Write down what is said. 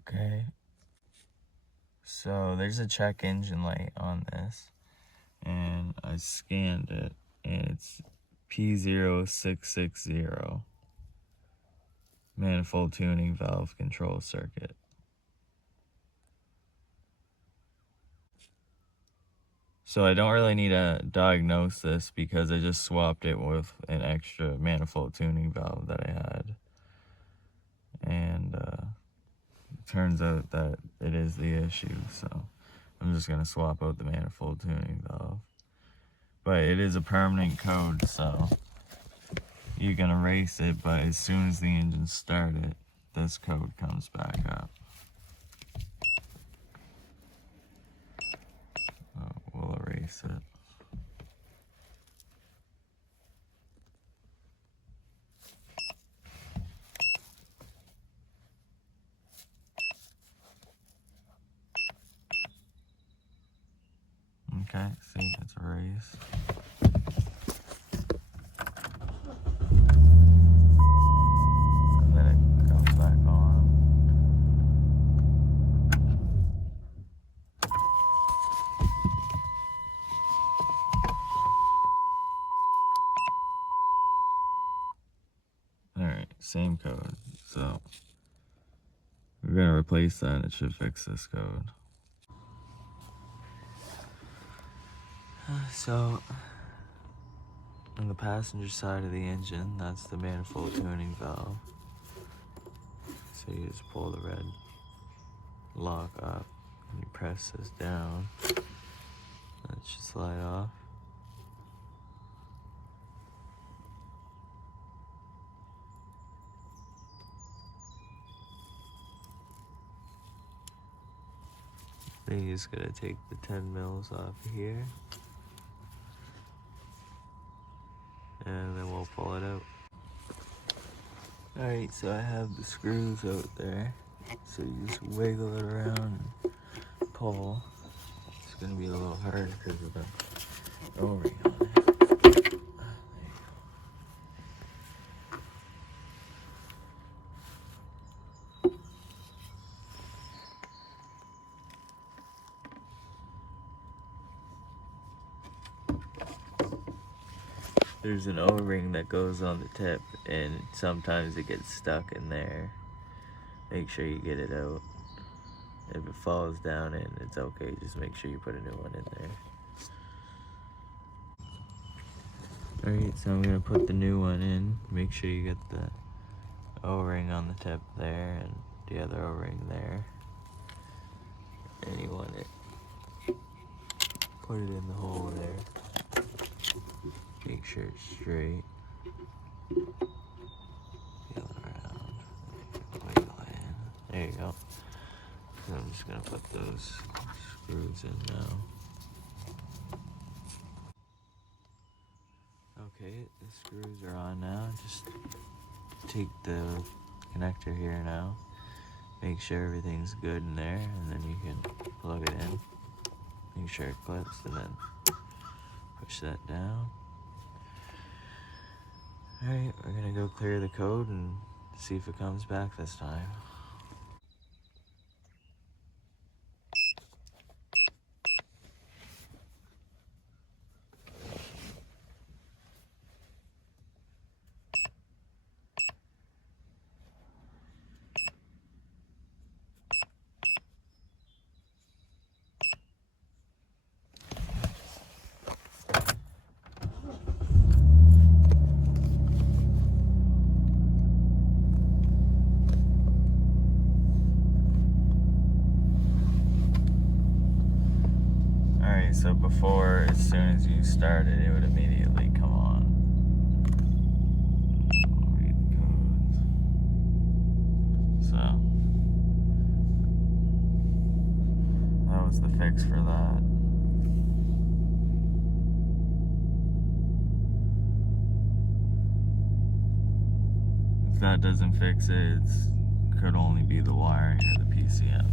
Okay. So there's a check engine light on this, and I scanned it, and it's P0660 manifold tuning valve control circuit. So I don't really need to diagnose this because I just swapped it with an extra manifold tuning valve that I had. And it turns out that it is the issue, so I'm just going to swap out the manifold tuning valve. But it is a permanent code, so you can erase it, but as soon as the engine started, this code comes back up. We'll erase it. Okay, see, it's erased. And then it comes back on. Alright, same code. So we're gonna replace that. It should fix this code. So on the passenger side of the engine, that's the manifold tuning valve. So you just pull the red lock up and you press this down. That should slide off. Then you just gotta take the 10 mils off of here. And then we'll pull it out. Alright, so I have the screws out there. So you just wiggle it around and pull. It's gonna be a little harder because of the O-ring on it. There's an O-ring that goes on the tip, and sometimes it gets stuck in there. Make sure you get it out. If it falls down in, it's okay. Just make sure you put a new one in there. Alright, so I'm gonna put the new one in. Make sure you get the O-ring on the tip there and the other O-ring there. And you want it. Put it in the hole there. Make sure it's straight. Feel it around. Wiggle it in. There you go. So I'm just gonna put those screws in now. Okay, the screws are on now. Just take the connector here now. Make sure everything's good in there, and then you can plug it in. Make sure it clips, and then push that down. Alright, we're gonna go clear the code and see if it comes back this time. So before, as soon as you started, it would immediately come on. I'll read the codes. So that was the fix for that. If that doesn't fix it, it could only be the wiring or the PCM.